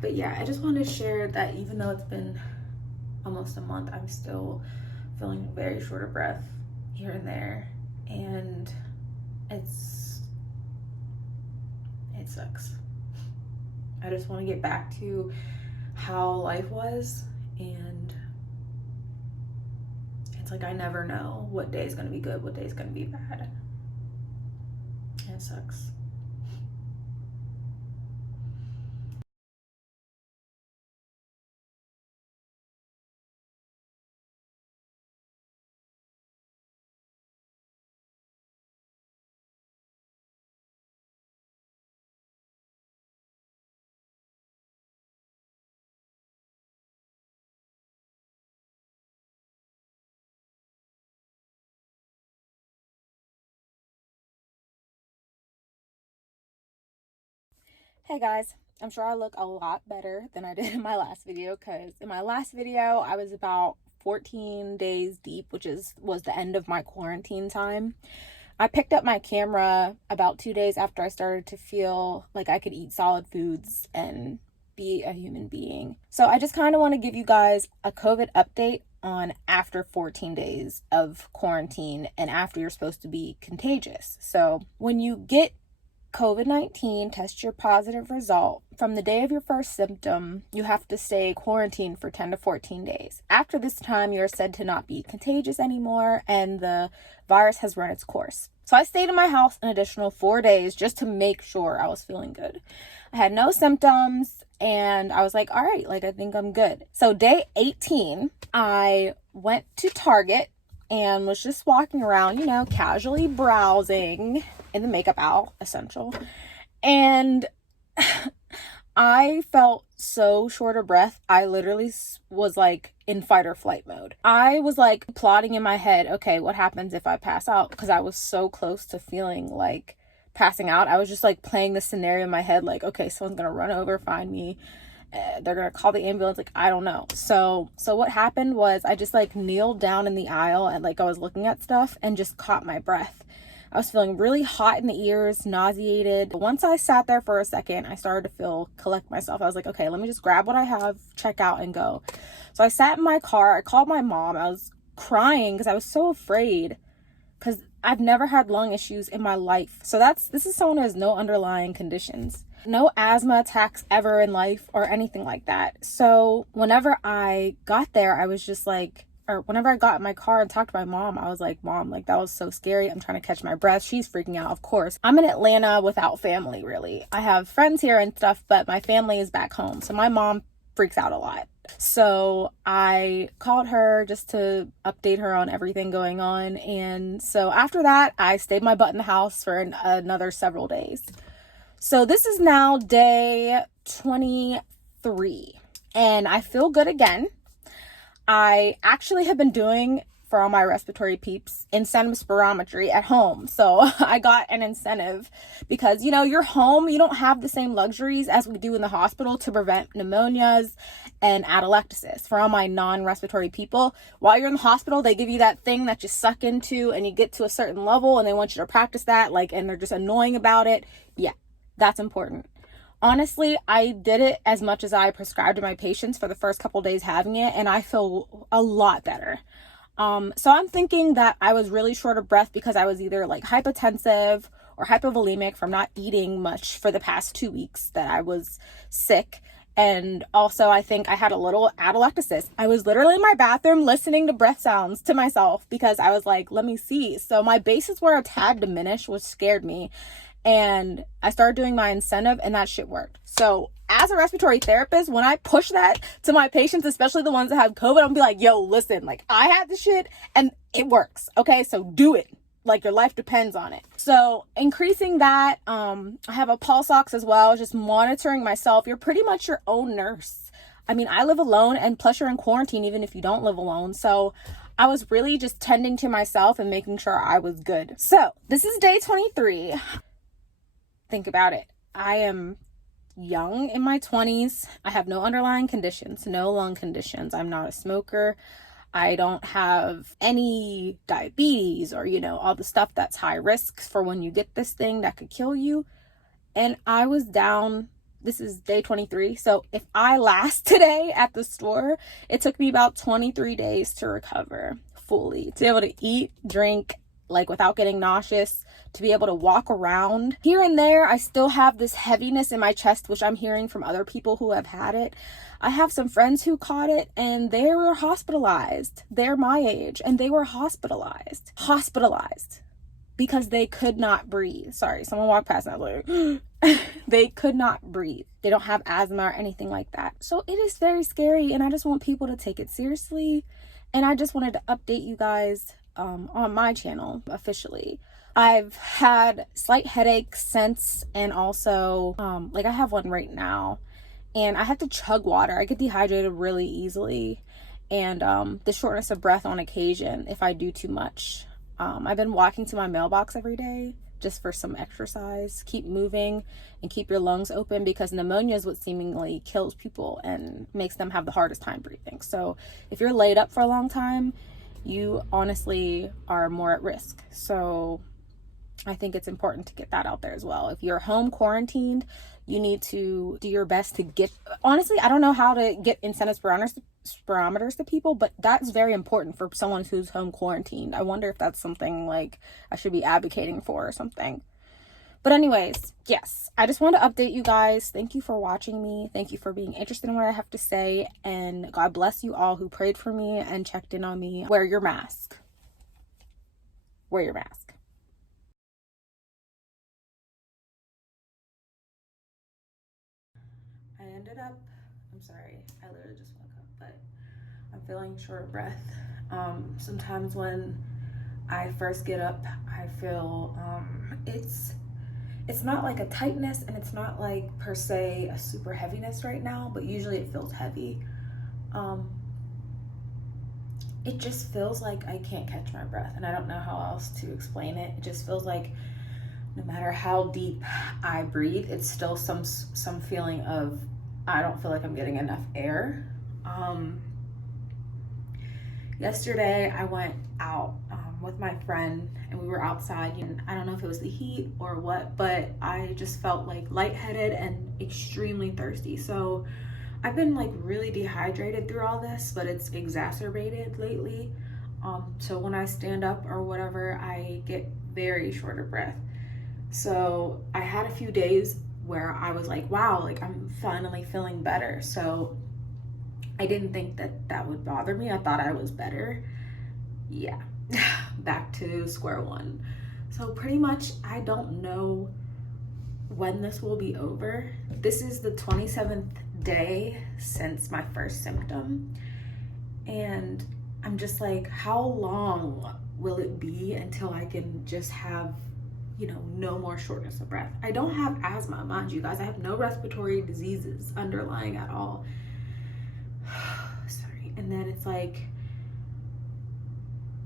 But yeah, I just wanted to share that even though it's been almost a month, I'm still feeling very short of breath here and there, and it sucks. I just want to get back to how life was, and it's like I never know what day is going to be good, what day is going to be bad, and it sucks. Hey guys, I'm sure I look a lot better than I did in my last video, because in my last video I was about 14 days deep, which was the end of my quarantine time. I picked up my camera about 2 days after I started to feel like I could eat solid foods and be a human being. So I just kind of want to give you guys a COVID update on after 14 days of quarantine and after you're supposed to be contagious. So when you get COVID-19, test your positive result. From the day of your first symptom, you have to stay quarantined for 10 to 14 days. After this time, you're said to not be contagious anymore, and the virus has run its course. So I stayed in my house an additional 4 days just to make sure I was feeling good. I had no symptoms, and I was like, all right, like I think I'm good. So day 18, I went to Target and was just walking around, casually browsing in the makeup aisle, essential. And I felt so short of breath. I literally was like in fight or flight mode. I was like plotting in my head, okay, what happens if I pass out? Because I was so close to feeling like passing out. I was just like playing the scenario in my head, like, okay, someone's gonna run over, find me. They're gonna call the ambulance, like I don't know. So what happened was I just like kneeled down in the aisle and like I was looking at stuff and just caught my breath. I was feeling really hot in the ears, nauseated. Once I sat there for a second, I started to collect myself. I was like, okay, let me just grab what I have, check out, and go. So I sat in my car. I called my mom. I was crying because I was so afraid, because I've never had lung issues in my life. So this is someone who has no underlying conditions, no asthma attacks ever in life or anything like that. So whenever I got there, I was just like, or whenever I got in my car and talked to my mom, I was like, Mom, like that was so scary. I'm trying to catch my breath. She's freaking out, of course. I'm in Atlanta without family, really. I have friends here and stuff, but my family is back home. So my mom freaks out a lot. So I called her just to update her on everything going on. And so after that, I stayed my butt in the house for another several days. So this is now day 23 and I feel good again. I actually have been doing, for all my respiratory peeps, incentive spirometry at home. So I got an incentive because, you're home, you don't have the same luxuries as we do in the hospital to prevent pneumonias and atelectasis. For all my non-respiratory people, while you're in the hospital, they give you that thing that you suck into and you get to a certain level and they want you to practice that, and they're just annoying about it. Yeah, that's important. Honestly, I did it as much as I prescribed to my patients for the first couple days having it, and I feel a lot better. So I'm thinking that I was really short of breath because I was either like hypotensive or hypovolemic from not eating much for the past 2 weeks that I was sick. And also I think I had a little atelectasis. I was literally in my bathroom listening to breath sounds to myself because I was like, let me see. So my bases were a tad diminished, which scared me. And I started doing my incentive and that shit worked. So as a respiratory therapist, when I push that to my patients, especially the ones that have COVID, I'm be like, yo, listen, like I had the shit and it works. Okay, so do it. Like your life depends on it. So increasing that, I have a pulse ox as well, just monitoring myself. You're pretty much your own nurse. I mean, I live alone, and plus you're in quarantine even if you don't live alone. So I was really just tending to myself and making sure I was good. So this is day 23. Think about it. I am young in my 20s. I have no underlying conditions, no lung conditions. I'm not a smoker. I don't have any diabetes or, all the stuff that's high risk for when you get this thing that could kill you. And I was down this is day 23. So if I last today at the store, it took me about 23 days to recover fully, to be able to eat, drink, like without getting nauseous, to be able to walk around. Here and there, I still have this heaviness in my chest, which I'm hearing from other people who have had it. I have some friends who caught it and they were hospitalized. They're my age and they were hospitalized because they could not breathe. Sorry, someone walked past and I was like, they could not breathe. They don't have asthma or anything like that. So it is very scary, and I just want people to take it seriously. And I just wanted to update you guys on my channel officially. I've had slight headaches since, and also like I have one right now, and I have to chug water. I get dehydrated really easily, and the shortness of breath on occasion if I do too much. I've been walking to my mailbox every day just for some exercise. Keep moving and keep your lungs open, because pneumonia is what seemingly kills people and makes them have the hardest time breathing. So if you're laid up for a long time, you honestly are more at risk. So I think it's important to get that out there as well. If you're home quarantined, you need to do your best to get, honestly, I don't know how to get incentive barometers to people, but that's very important for someone who's home quarantined. I wonder if that's something like I should be advocating for or something. But anyways, yes, I just want to update you guys. Thank you for watching me. Thank you for being interested in what I have to say. And God bless you all who prayed for me and checked in on me. Wear your mask. Wear your mask. I ended up, I'm sorry, I literally just woke up, but I'm feeling short of breath. Sometimes when I first get up, I feel it's not like a tightness, and it's not like per se a super heaviness right now, but usually it feels heavy. It just feels like I can't catch my breath, and I don't know how else to explain it. It just feels like no matter how deep I breathe, it's still some feeling of I don't feel like I'm getting enough air. Yesterday I went out with my friend, and we were outside, and I don't know if it was the heat or what, but I just felt like lightheaded and extremely thirsty. So I've been like really dehydrated through all this, but it's exacerbated lately. So when I stand up or whatever, I get very short of breath. So I had a few days where I was like, wow, like I'm finally feeling better. So I didn't think that would bother me. I thought I was better. Yeah, back to square one. So pretty much I don't know when this will be over. This is the 27th day since my first symptom. And I'm just like, how long will it be until I can just have, no more shortness of breath? I don't have asthma, mind you guys. I have no respiratory diseases underlying at all. Sorry. And then it's like,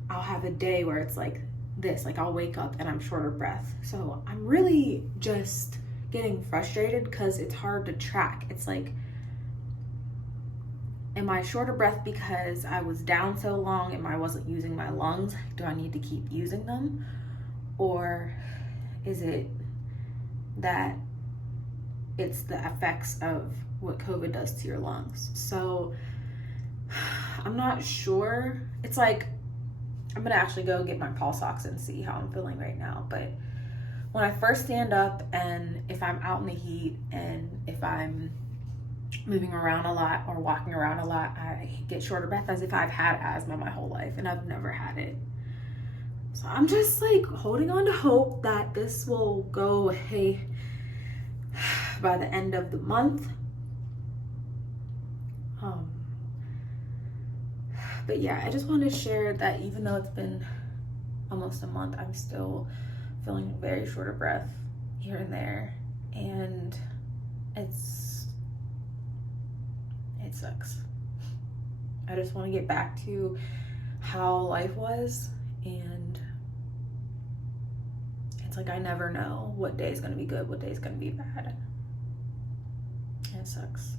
I'll have a day where it's like this, like I'll wake up and I'm short of breath. So I'm really just getting frustrated because it's hard to track. It's like, am I short of breath because I was down so long and I wasn't using my lungs? Do I need to keep using them? Or is it that it's the effects of what COVID does to your lungs? So I'm not sure. It's like, I'm gonna actually go get my pulse ox and see how I'm feeling right now. But when I first stand up, and if I'm out in the heat, and if I'm moving around a lot or walking around a lot, I get short of breath as if I've had asthma my whole life, and I've never had it. So I'm just like holding on to hope that this will go away by the end of the month. But yeah, I just wanted to share that even though it's been almost a month, I'm still feeling very short of breath here and there, and it sucks. I just want to get back to how life was, and it's like I never know what day is going to be good, what day is going to be bad. And it sucks.